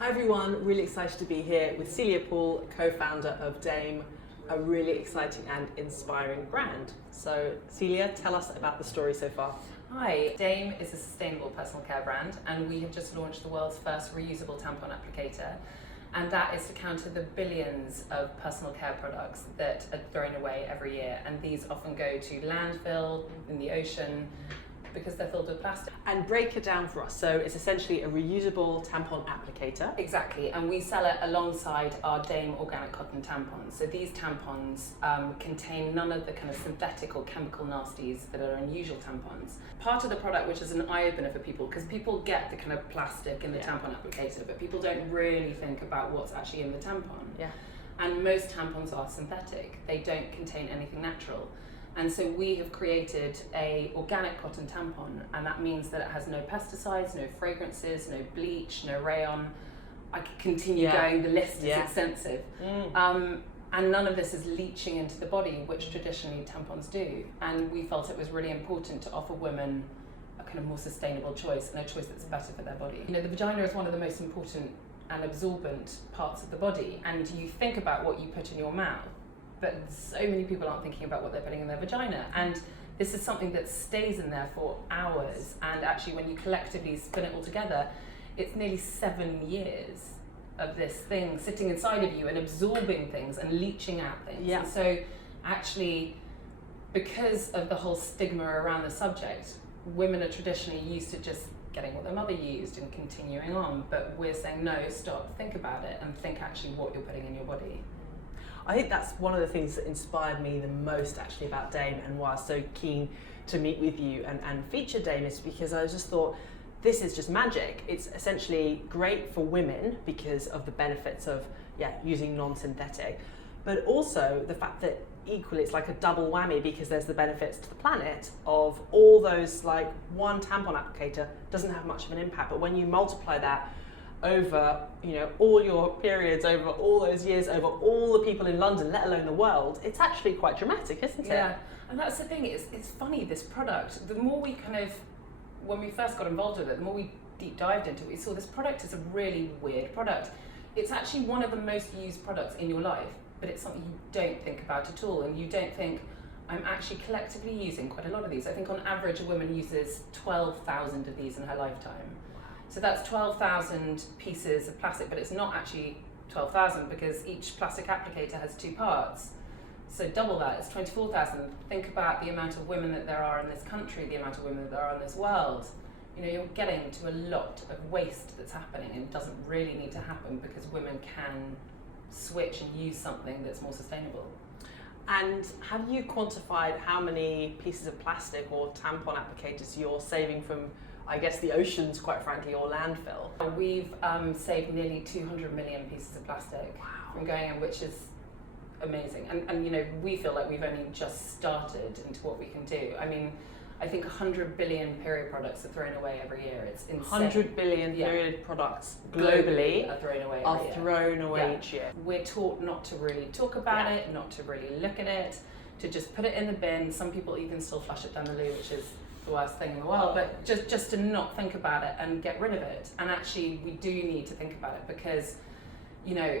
Hi everyone, really excited to be here with Celia Pool, co-founder of Dame, a really exciting and inspiring brand. So Celia, tell us about the story so far. Hi, Dame is a sustainable personal care brand and we have just launched the world's first reusable tampon applicator, and that is to counter the billions of personal care products that are thrown away every year, and these often go to landfill, in the ocean, because they're filled with plastic. And break it down for us. So it's essentially a reusable tampon applicator. Exactly, and we sell it alongside our Dame organic cotton tampons. So these tampons contain none of the kind of synthetic or chemical nasties that are in usual tampons. Part of the product, which is an eye-opener for people, because people get the kind of plastic in the tampon applicator, but people don't really think about what's actually in the tampon. Yeah. And most tampons are synthetic. They don't contain anything natural. And so we have created a organic cotton tampon, and that means that it has no pesticides, no fragrances, no bleach, no rayon. I could continue going, the list is extensive. And none of this is leaching into the body, which traditionally tampons do. And we felt it was really important to offer women a kind of more sustainable choice, and a choice that's better for their body. You know, the vagina is one of the most important and absorbent parts of the body, and you think about what you put in your mouth, but so many people aren't thinking about what they're putting in their vagina. And this is something that stays in there for hours. And actually, when you collectively spin it all together, it's nearly 7 years of this thing sitting inside of you and absorbing things and leaching out things. Yeah. And so actually, because of the whole stigma around the subject, women are traditionally used to just getting what their mother used and continuing on. But we're saying, no, stop, think about it, and think actually what you're putting in your body. I think that's one of the things that inspired me the most actually about Dame, and why I was so keen to meet with you and feature Dame, is because I just thought this is just magic. It's essentially great for women because of the benefits of using non-synthetic, but also the fact that equally it's like a double whammy, because there's the benefits to the planet of all those, like one tampon applicator doesn't have much of an impact, but when you multiply that over, you know, all your periods, over all those years, over all the people in London, let alone the world, it's actually quite dramatic, isn't it? Yeah, and that's the thing, it's funny, this product, the more we kind of, when we first got involved with it, the more we deep dived into it, we saw this product is a really weird product. It's actually one of the most used products in your life, but it's something you don't think about at all, and you don't think, I'm actually collectively using quite a lot of these. I think on average a woman uses 12,000 of these in her lifetime. So that's 12,000 pieces of plastic, but it's not actually 12,000 because each plastic applicator has 2 parts. So double that, it's 24,000. Think about the amount of women that there are in this country, the amount of women that there are in this world. You know, you're getting to a lot of waste that's happening, and it doesn't really need to happen because women can switch and use something that's more sustainable. And have you quantified how many pieces of plastic or tampon applicators you're saving from, I guess, the oceans, quite frankly, or landfill? We've saved nearly 200 million pieces of plastic from going in, which is amazing. And you know, we feel like we've only just started into what we can do. I mean, I think 100 billion period products are thrown away every year. It's insane. 100 billion period products globally are thrown away each year. We're taught not to really talk about it, not to really look at it, to just put it in the bin. Some people even still flush it down the loo, which is the worst thing in the world, but just to not think about it and get rid of it. And actually we do need to think about it, because, you know,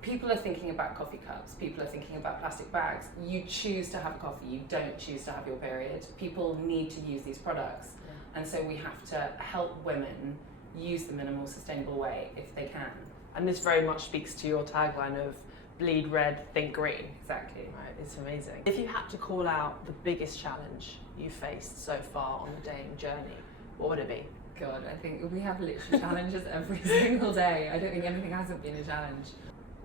people are thinking about coffee cups, people are thinking about plastic bags. You choose to have a coffee, you don't choose to have your period. People need to use these products, and so we have to help women use them in a more sustainable way if they can. And this very much speaks to your tagline of bleed red, think green. Exactly. Right, it's amazing. If you had to call out the biggest challenge you faced so far on the Dame journey, what would it be? God, I think we have literally challenges every single day. I don't think anything hasn't been a challenge.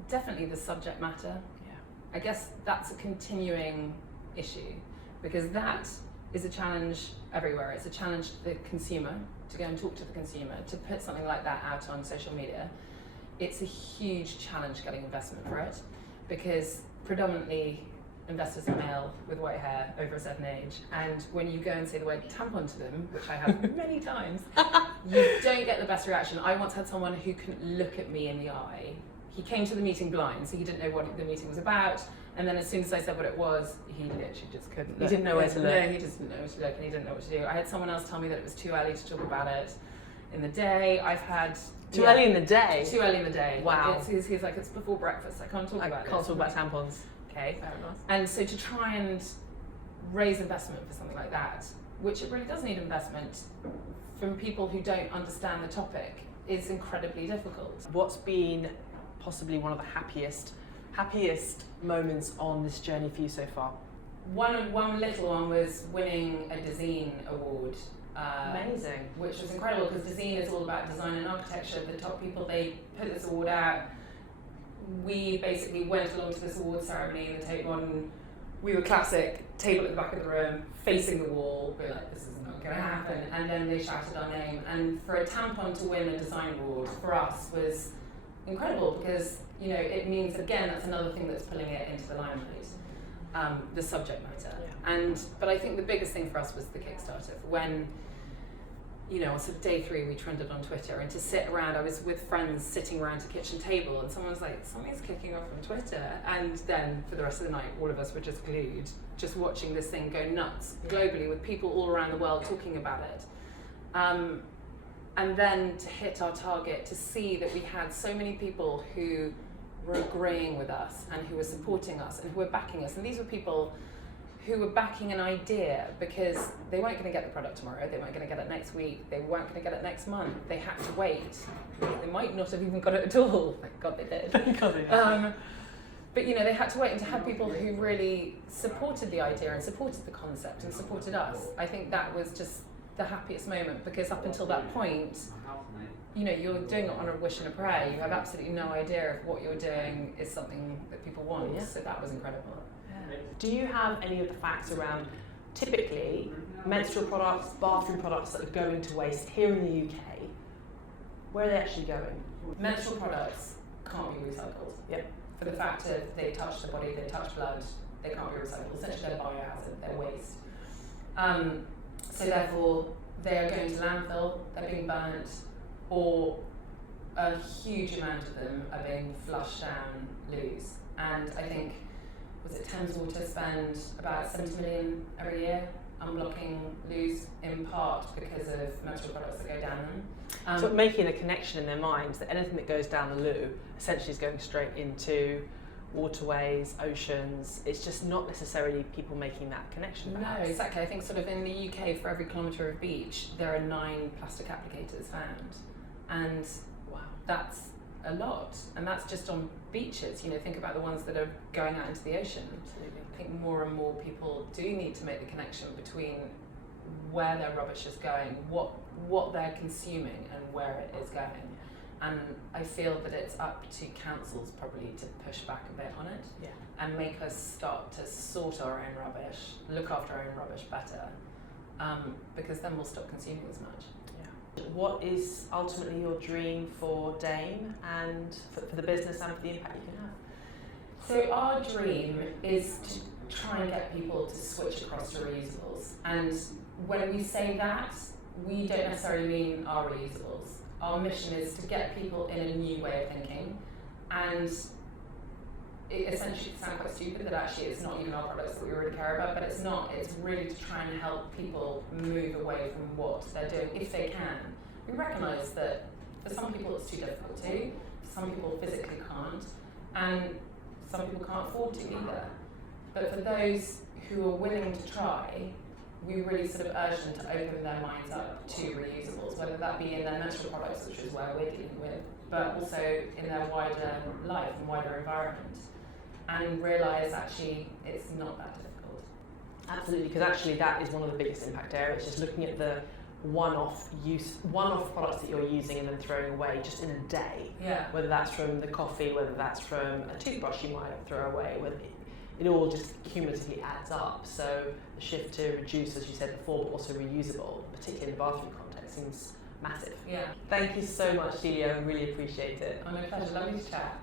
Definitely the subject matter. Yeah. I guess that's a continuing issue, because that is a challenge everywhere. It's a challenge to the consumer, to go and talk to the consumer, to put something like that out on social media. It's a huge challenge getting investment for it, because predominantly investors are male with white hair over a certain age, and when you go and say the word tampon to them, which I have many times, you don't get the best reaction. I once had someone who couldn't look at me in the eye. He came to the meeting blind, so he didn't know what the meeting was about, and then as soon as I said what it was, he literally just couldn't look. He didn't know where to look. No, he just didn't know where to look, and he didn't know what to do. I had someone else tell me that it was too early to talk about it in the day. I've had Too early in the day? Too early in the day. Wow. He's like, it's before breakfast, I can't talk about it. I can't talk about tampons. Okay. Fair enough. And so to try and raise investment for something like that, which it really does need investment from people who don't understand the topic, is incredibly difficult. What's been possibly one of the happiest moments on this journey for you so far? One little one was winning a Design award. Amazing. Which was incredible because Design is all about design and architecture. The top people, they put this award out. We basically went along to this award ceremony in the Tate Modern. We were classic, table at the back of the room, facing the wall. We were like, this is not going to happen. And then they shouted our name. And for a tampon to win a design award for us was incredible because, you know, it means, again, that's another thing that's pulling it into the limelight, the subject matter. Yeah. But I think the biggest thing for us was the Kickstarter. When, you know, on sort of day 3 we trended on Twitter, and to sit around, I was with friends sitting around a kitchen table and someone was like, something's kicking off on Twitter, and then for the rest of the night all of us were just glued, just watching this thing go nuts globally with people all around the world talking about it. And then to hit our target, to see that we had so many people who were agreeing with us and who were supporting us and who were backing us, and these were people who were backing an idea because they weren't going to get the product tomorrow, they weren't going to get it next week, they weren't going to get it next month, they had to wait. They might not have even got it at all. Thank God they did. Thank God they did. But you know, they had to wait, and to have people who really supported the idea and supported the concept and supported us, I think that was just the happiest moment, because up until that point, you know, you're doing it on a wish and a prayer. You have absolutely no idea if what you're doing is something that people want. Yeah. So that was incredible. Do you have any of the facts around typically menstrual products, bathroom products that are going to waste here in the UK? Where are they actually going? Menstrual products can't be recycled. Yep. For the fact that they touch the body, they touch blood, they can't be recycled. Essentially they're biohazard, they're waste. So therefore they are going to landfill, they're being burnt, or a huge amount of them are being flushed down loose. And I think, was it Thames Water spend about 70 million every year unblocking loose, in part because of menstrual products that go down them. So making a connection in their minds that anything that goes down the loo essentially is going straight into waterways, oceans. It's just not necessarily people making that connection. Perhaps. No, exactly. I think sort of in the UK, for every kilometre of beach, there are 9 plastic applicators found. And wow, that's a lot. And that's just on beaches. You know, think about the ones that are going out into the ocean. Absolutely. I think more and more people do need to make the connection between where their rubbish is going, what they're consuming, and where it is going. And I feel that it's up to councils probably to push back a bit on it, and make us start to sort our own rubbish, look after our own rubbish better, because then we'll stop consuming as much. Yeah. What is ultimately your dream for Dame and for the business and for the impact you can have? So our dream is to try and get people to switch across to reusables. And when we say that, we don't necessarily mean our reusables. Our mission is to get people in a new way of thinking, and it essentially sounds quite stupid that actually it's not even our products that we really care about, but it's not. It's really to try and help people move away from what they're doing if they can. We recognise that for some people it's too difficult to, for some people physically can't, and some people can't afford to either. But for those who are willing to try, we really sort of urge them to open their minds up to reusables, whether that be in their menstrual products, which is where we're dealing with, but also in their wider life and wider environment, and realise actually it's not that difficult. Absolutely, because actually that is one of the biggest impact areas, just looking at the one-off products that you're using and then throwing away just in a day. Yeah. Whether that's from the coffee, whether that's from a toothbrush you might throw away, whether it all just cumulatively adds up. So the shift to reduce, as you said before, but also reusable, particularly in the bathroom context, seems massive. Yeah. Thank you so much, Celia. I really appreciate it. My pleasure. Lovely to chat.